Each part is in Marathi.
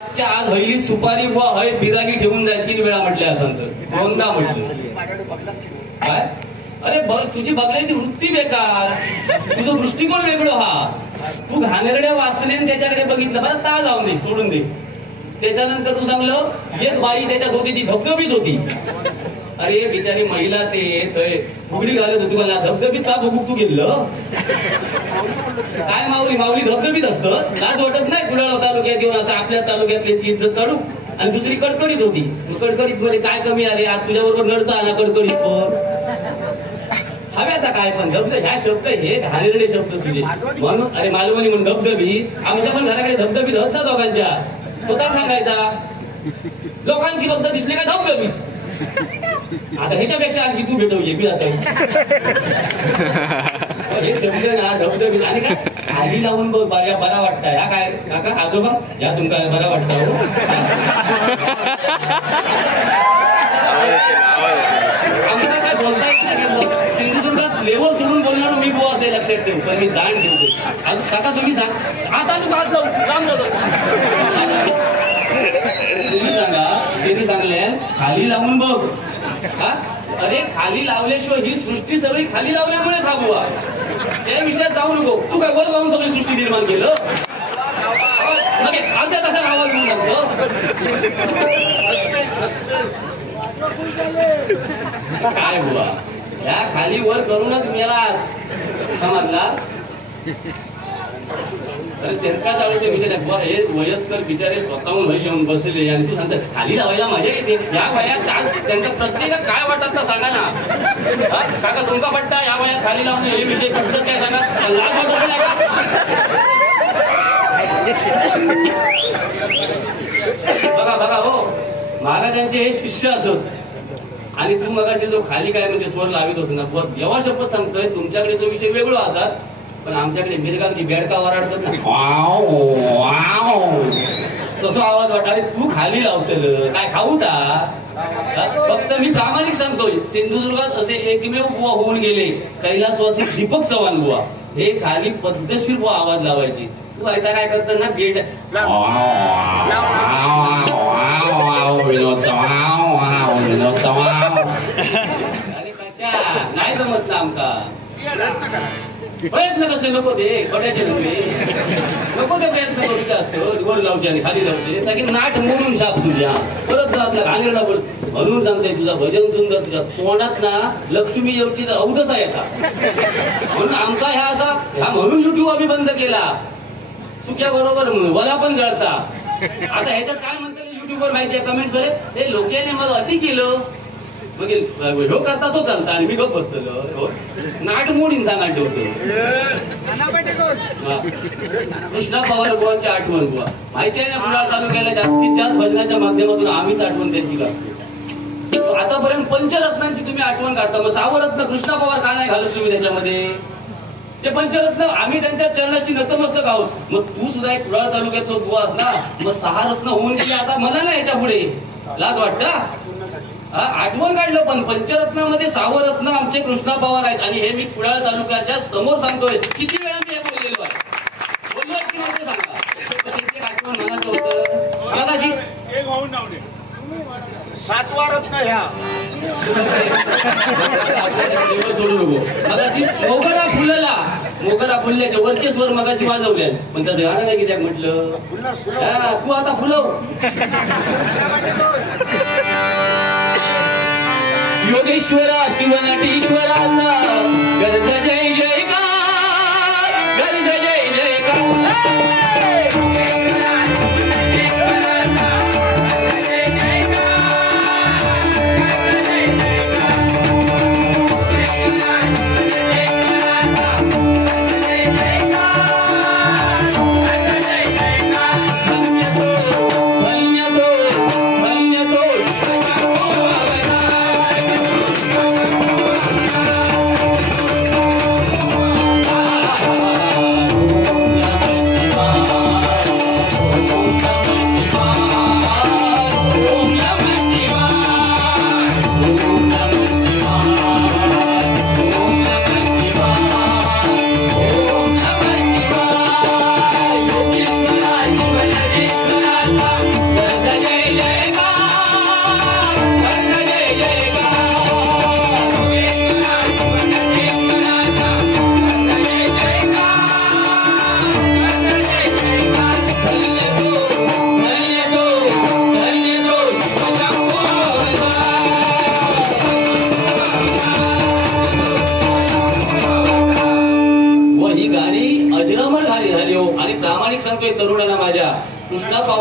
आज हयली सुपारी बुवा हय बिरागी ठेवून जाईल 3 वेळा म्हटले असं तर 2दा म्हटलं काय. अरे बघ तुझी बघण्याची वृत्ती बेकार, तुझं दृष्टिकोन वेगळं. हा तू घाणेरड्या वाचले त्याच्याकडे बघितलं बरं ता जाऊन दे सोडून दे. त्याच्यानंतर तू सांगलं एक बाई त्याच्यात होती ती धबधबीत होती. अरे बिचारी महिला ते थंय फुगडी घालत होती मला धबधबीत का बघू तू गेलं काय. माऊली माऊली धबधबीत असतं लाज वाटत नाही. कुडाळ तालुक्यात येऊन असं आपल्या तालुक्यातल्याची इज्जत काढू. आणि दुसरी कडकडीत होती. मग कडकडीत मध्ये काय कमी आले आज तुझ्या बरोबर नडता आला कडकडीत पण हवे आता काय पण धबधब ह्या शब्द हे घाणेरडे शब्द तुझे म्हणून. अरे मालवणी म्हणून धबधबीत आमच्या पण घराकडे धबधबीत होता दोघांच्या होता सांगायचा. लोकांची फक्त दिसली का धबधबीत. आता ह्याच्यापेक्षा आणखी तू भेटव ये बी आता हे शब्द ना धबधबीत. आणि काय खाली लावून बघ बरा वाटतं. ह्या काय काका आजोबा या तुमका बरा वाटतं हो. आम्हाला काय बोलता येत नाही. सिंधुदुर्गात लेवल सोडून बोलणार मी बुवा असे लक्षात ठेवू पण मी जाण ठेवतो. काका तुम्ही सांग आता तू आज जाऊ काम तुम्ही सांगा. त्यांनी सांगले खाली लावून बघ. हा अरे खाली लावल्याशिवाय ही सृष्टी सगळी खाली लावल्यामुळेच हा बुवा. त्या विषयात जाऊ नको. तू काय वर लावून सगळी सृष्टी निर्माण केलं मग अर्ध्या तासाला आवाज होऊ लागतो. काय बुवा या खाली वर करूनच मेलास समजला. अरे त्यांना चालवते बिचारे बुवा हे वयस्कर बिचारे स्वतःहून येऊन बसले आणि तू सांगता खाली लावायला मजा येते. या वयात आज त्यांचा प्रत्येक काय वाटत ना सांगा ना. काका तुमका वाटतं या वयात खाली लावून हे विषय पटत काय सांगा. लाज वाटत नाही का. बघा बघा हो महाराजांचे हे शिष्य असत आणि तू मगाशी जो खाली काय म्हणजे स्वर लावित होतो ना बुवा देवा शपथ सांगतोय तुमच्याकडे तो विषय वेगळा असतात पण आमच्याकडे मिरगांची बेडका वराडतात ना तसं आवाज वाटत. अरे तू खाली लावतेल काय खाऊ टा. फक्त मी प्रामाणिक सांगतोय सिंधुदुर्गात असे एकमेव बुवा होऊन गेले कैलासवासी दीपक चव्हाण बुवा. हे खाली पद्धतशीर बुवा आवाज लावायची. तू ऐका काय करत ना बेट विनोद चव्हाण विनोद चव्हाण. अरे कशा नाही जमत ना आमका. प्रयत्न कसले नको दे बट्याचे नको ते प्रयत्न करूचे असतो. वर लावचे आणि खाली लावचे ताकी नाट मोडून शाप तुझ्या परत जातला घाणेरडा बोल. म्हणून सांगते तुझा भजन सुंदर तुझ्या तोंडात ना लक्ष्मी येऊची अवधसा येतात. म्हणून आमका ह्या असा ह्या म्हणून युट्यूब आम्ही बंद केला. चुक्या बरोबर म्हणून मला पण जळता. आता ह्याच्यात काय म्हणते युट्यूबवर माहिती आहे कमेंट्स वर हे लोकांनी मला अति केलं बघ हो करता तो चालता आणि मी गप बसतलो नाट मोडीन सांगायला ठेवतो. कृष्णा पवार बुवांची आठवण बुवा माहिती आहे ना. कुडाळ तालुक्याला जास्तीत जास्त भजनाच्या माध्यमातून आम्हीच आठवण त्यांची काढतो. आतापर्यंत पंचरत्नांची तुम्ही आठवण काढता मग 6 रत्न कृष्णा पवार का नाही घालत तुम्ही त्याच्यामध्ये. ते पंचरत्न आम्ही त्यांच्या चरणाची नतमस्तक आहोत. मग तू सुद्धा एक कुडाळ तालुक्यातलो बुवा असला मग 6 रत्न होऊन गेले. आता मला ना याच्या पुढे लाज वाटतं. आठवण काढलं पण पंचरत्नामध्ये 6 रत्न आमचे कृष्णा पवार आहेत. आणि हे मी कुडाळ तालुक्याच्या समोर सांगतोय. किती वेळा मी हे बोललेलो आहे. बोललो की नाही ते सांगा. आठवण म्हणायचं होतं मगाशी 7वा रत्न ह्या सोडू नको. मगाशी मोगरा फुलल्याच्या वरचे स्वर मगाशी वाजवले पण त्याचं गाणं नाही किती म्हटलं. तू आता फुलव. योगेश्वरा शिवनटीश्वराचा गर्ज जय जयकार गर्ज जय जयकार.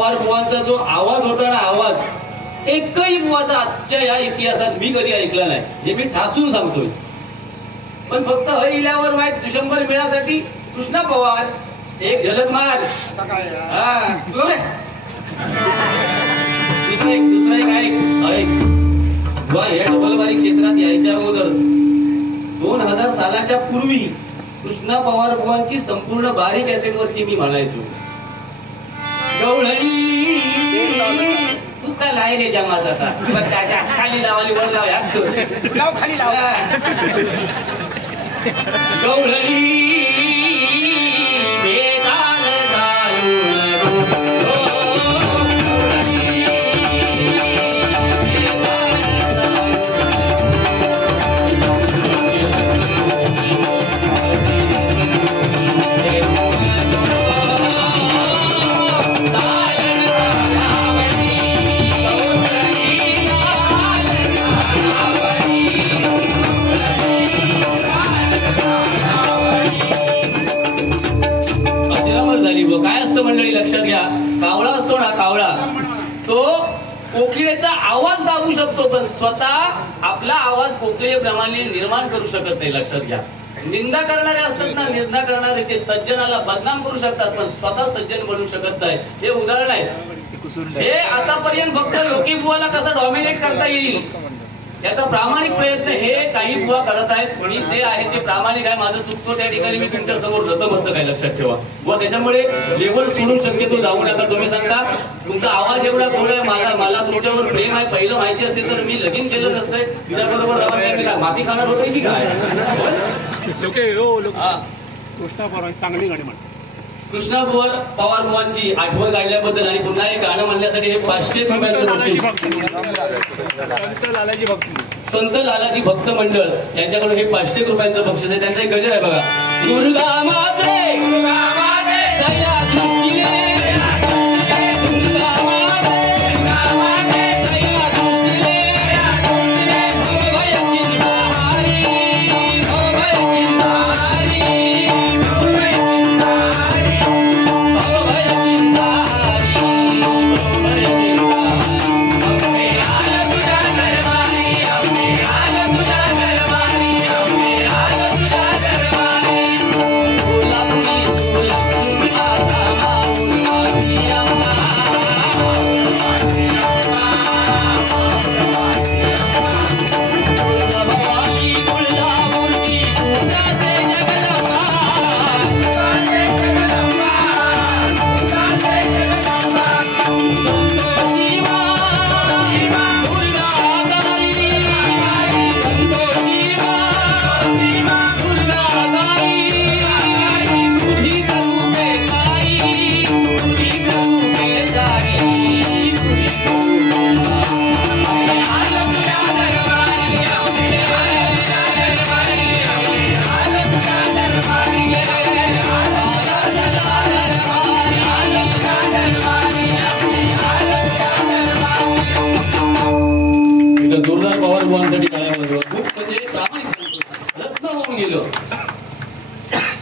पवार बुवांचा जो आवाज होता ना, आवाज एकही बुवाचा आजच्या या इतिहासात मी कधी ऐकला नाही, हे मी ठासून सांगतोय. पण फक्त इल्यावर माहित दुशंबर मिळासाठी कृष्णा पवार एक झलक मार. दुसरं एक बुवा या डबलबारी क्षेत्रात यायच्या अगोदर 2000 सालाच्या पूर्वी कृष्णा पवार बुवांची संपूर्ण बारी कॅसेटवरची मी म्हणायचो, गवळणी तू का लायले जमात आता त्याच्या खाली लावाली वर लाव खाली लाव गवळणी काय असतं मंडळी लक्षात घ्या. कावळा असतो ना, कावळा तो कोकिळेचा आवाज दाबू शकतो, पण स्वतः आपला आवाज कोकिळेप्रमाणे निर्माण करू शकत नाही. लक्षात घ्या. निंदा करणारे असतात ना, निंदा करणारे ते सज्जनाला बदनाम करू शकतात, पण स्वतः सज्जन बनू शकत नाही. हे उदाहरण आहे. हे आतापर्यंत फक्त लोकी बुवाला कसं डॉमिनेट करता येईल याचा प्रामाणिक प्रयत्न हे काही बुवा करत आहेत. मी जे आहे ते प्रामाणिक आहे. माझं चुकतो त्या ठिकाणी मी तुमच्या समोर नतमस्तक आहे, लक्षात ठेवा बुवा. त्याच्यामुळे लेवल सोडून शक्यतो जाऊ नका. तुम्ही सांगता तुमचा आवाज एवढा गोड आहे, मला तुमच्यावर प्रेम आहे, पहिलं माहिती असते तर मी लगीन केलं नसतंय, तुझ्या बरोबर राहून माती खाणार होते की काय. कृष्णा पवार चांगली गाणी म्हण. कृष्णा पवार बुवांची आठवण काढल्याबद्दल आणि पुन्हा एक गाणं म्हणण्यासाठी हे 500 रुपयांचं बक्षीस संत लालाजी भक्त मंडळ यांच्याकडून हे 500 रुपयांचं बक्षीस आहे. त्यांचा एक गजर आहे बघा. दुर्गा माते दया दृष्टीने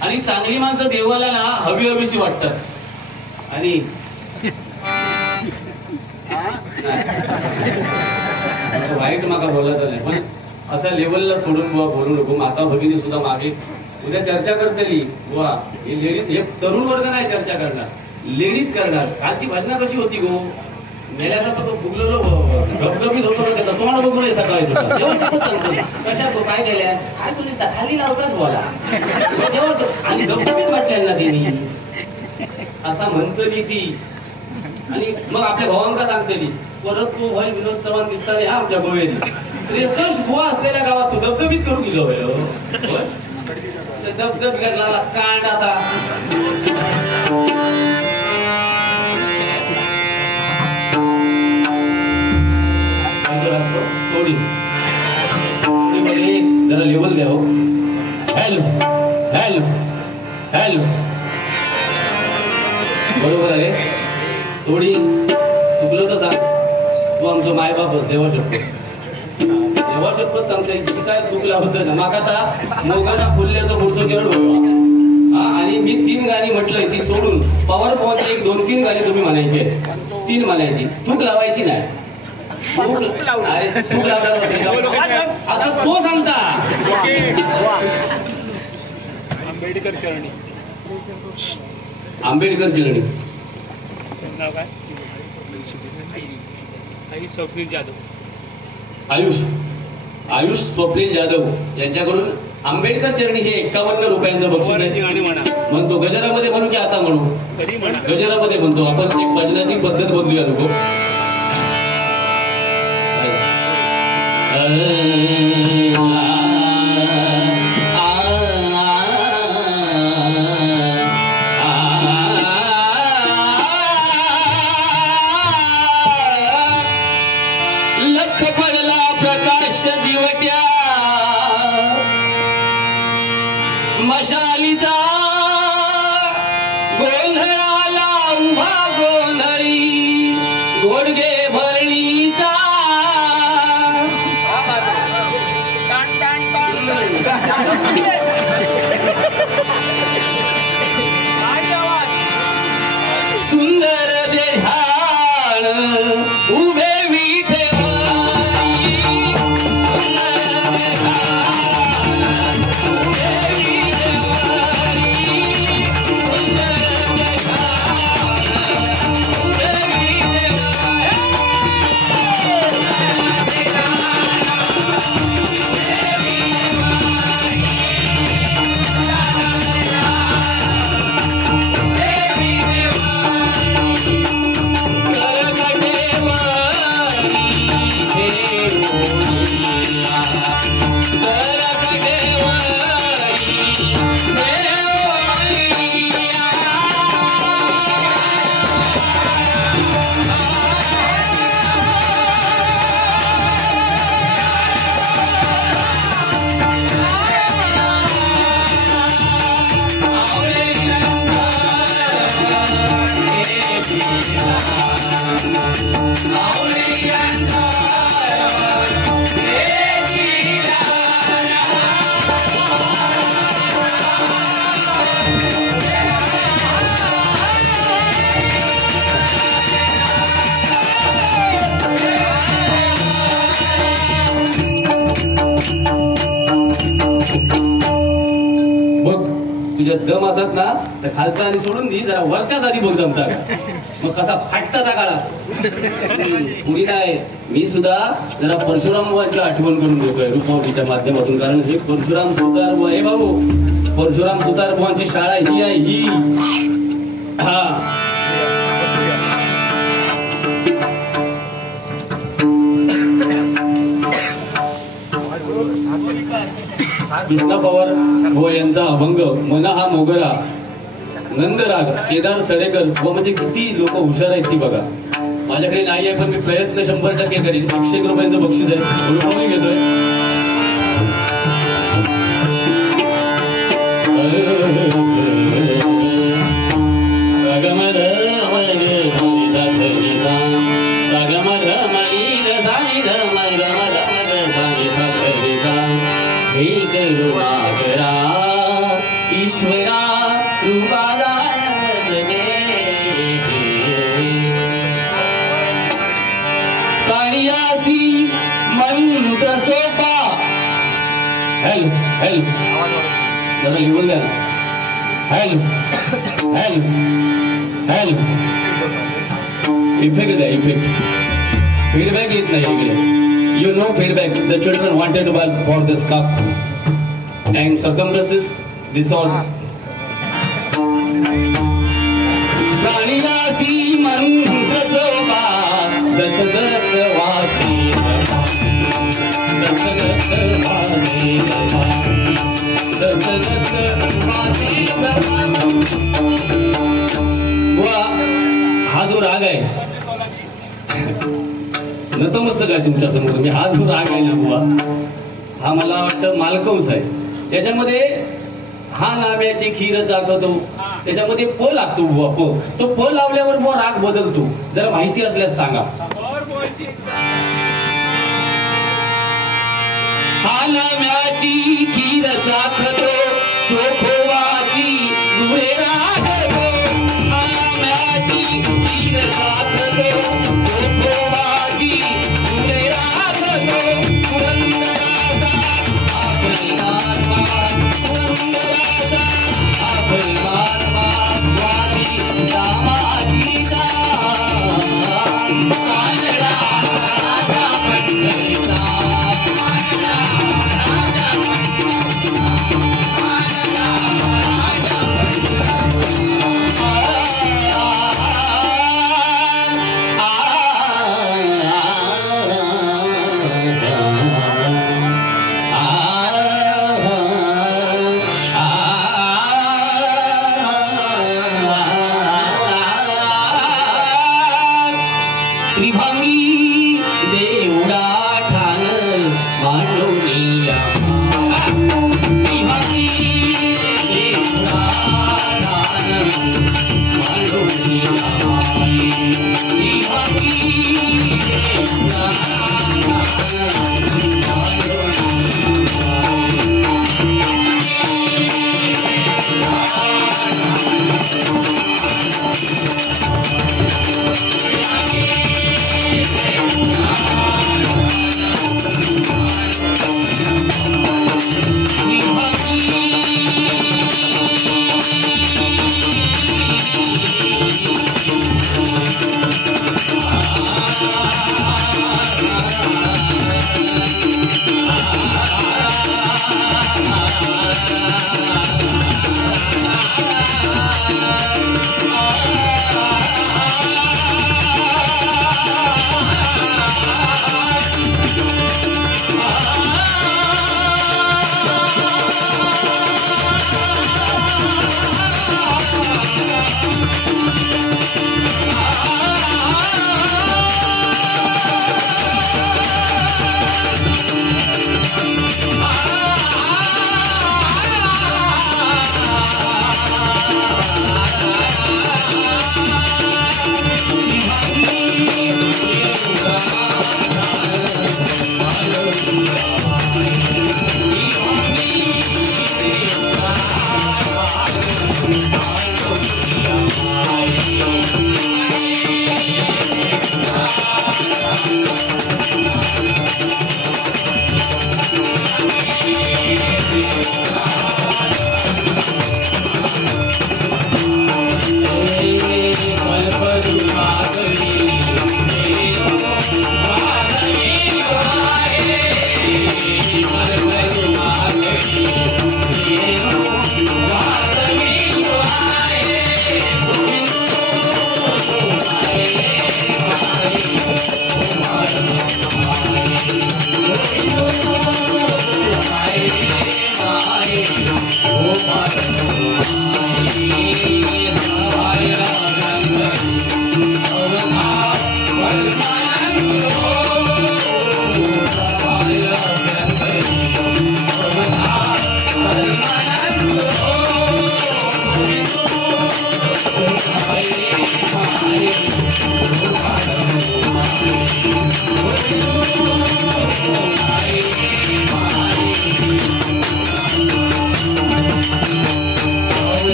आणि चांगली माणसं देवाला ना हवी हवीची वाटतात. आणि वाईट माका बोलायचं नाही, पण असा लेवलला सोडून बुवा बोलू नको. माता भगिनी सुद्धा मागे उद्या चर्चा करतेली बुवा. हे लेडीज, हे तरुण वर्ग नाही चर्चा करणार, लेडीज करणार. कालची भजना कशी होती गो, मेल्याचा तो फुगलेलो गपगपीत होतो ना, त्याचा तोंड बघून सकाळी सांगतो कशा तो काय केल्या काय तुम्ही खाली लावचाच बोला आणि गपगपीत वाटल्या ना तिने असा म्हणतली ती. आणि मग आपल्या भावांका सांगतली परत तू भाई विनोद चव्हाण दिसताना हा आमच्या गोव्यानी 63 बुवा असलेल्या गावात तू दबदबीत करू गेलो दबदब लागला कांड. आता थोडी जरा लेवल द्या. हॅलो हॅलो हॅलो बरोबर आहे. थोडी चुकलं तर सांग. तू आमचं मायबापच देवा शपथ, देवा शपथ सांगता येईल काय चुकला होतं ना. माका आता मोगरा फुलल्याचं पुढचं केरळ होतो. आणि मी 3 गाणी म्हटलंय ती सोडून पवार बुवांची 1-2-3 गाणी तुम्ही म्हणायचे. तीन म्हणायची, थूक लावायची नाही. अरे थूक लावणार असं तो सांगता. आंबेडकर चरणी. आंबेडकर चरणी नाव काय? स्वप्नील जाधव. आयुष स्वप्नील जाधव यांच्याकडून आंबेडकर चरणी हे 51 रुपयांचं बक्षीस आहे. म्हणतो गजरामध्ये म्हणू की आता म्हणू? गजरामध्ये म्हणतो आपण. एक भजनाची पद्धत बदलूया नको. लख पडला प्रकाश दिवट्या मशालीचा गोंधळाला उभा गोंधळी गोडगे भरणीचा. सुंदर देहान उभे विठे तुझ्या दम असत ना तर खालचा आणि सोडून दे, जरा वरच्याच आधी बघ जमता का, मग कसा फाटता त्या काळात. पुरी नाही, मी सुद्धा जरा परशुराम बुवांची आठवण करून देतोय रूपवाहिनीच्या माध्यमातून. कारण हे परशुराम सुतार बुवा, हे भाऊ परशुराम सुतार बुवांची शाळा ही आहे ही. हा कृष्णा पवार हो यांचा अभंग मना हा मोगरा, नंदराग, केदार सडेकर व म्हणजे किती लोक हुशार आहेत ती बघा. माझ्याकडे नाही आहे पण मी प्रयत्न 100% करीन. 101 रुपयांचं बक्षीस आहे, रुपये घेतोय. ईश्वरा काणियासी मंत्र सोपा. हेल्प हेल्प जरा लिहून द्या ना. हेल्प हेल्प हेल्प इफेक्ट द्या, इफेक्ट. फीडबॅक येत नाही इकडे. You know feedback. The children wanted to buy for this cup and circumstances this all. काणियासी मंत्र सोपा दत्त दत्त वासी दत्त दत्त वासी दत्त दत्त वासी. बुवा हा जो राग आहे नतमस्तक आहे तुमच्या समोर. मी हा जो राग आहे ना बुवा, हा मला वाटतं मालकंस आहे. याच्यामध्ये हा नाम्याची खीर जागतो, त्याच्यामध्ये प लागतो बुवा. प तो प लावल्यावर बुवा राग बदलतो. जरा माहिती असल्यास सांगा. हा नाम्याची खीर चाखतो चोखोवाची गुरे रागतो. हा नाम्याची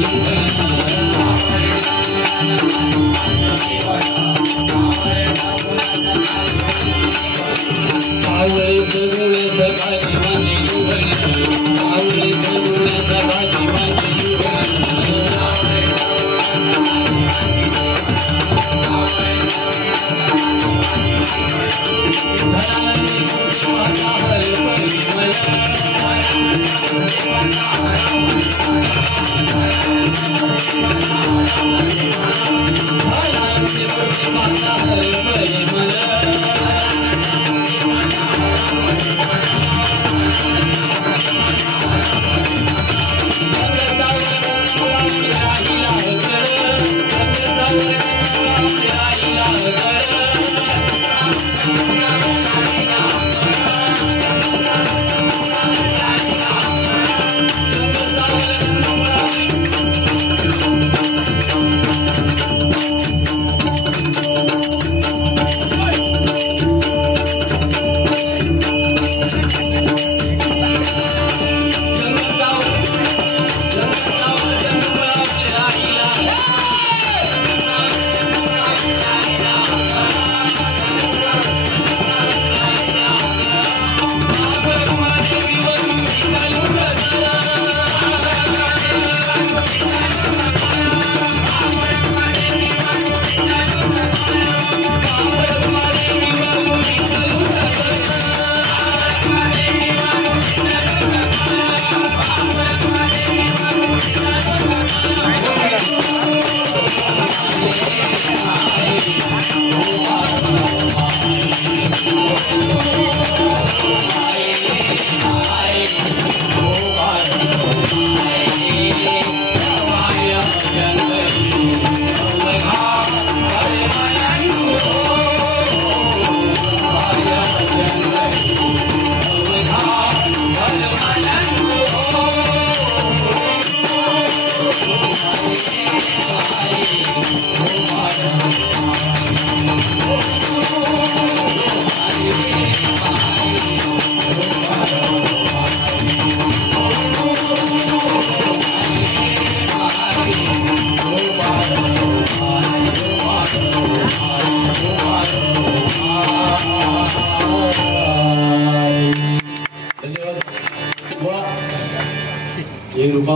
जीवन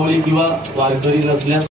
माऊली किंवा वारकरी नसल्यास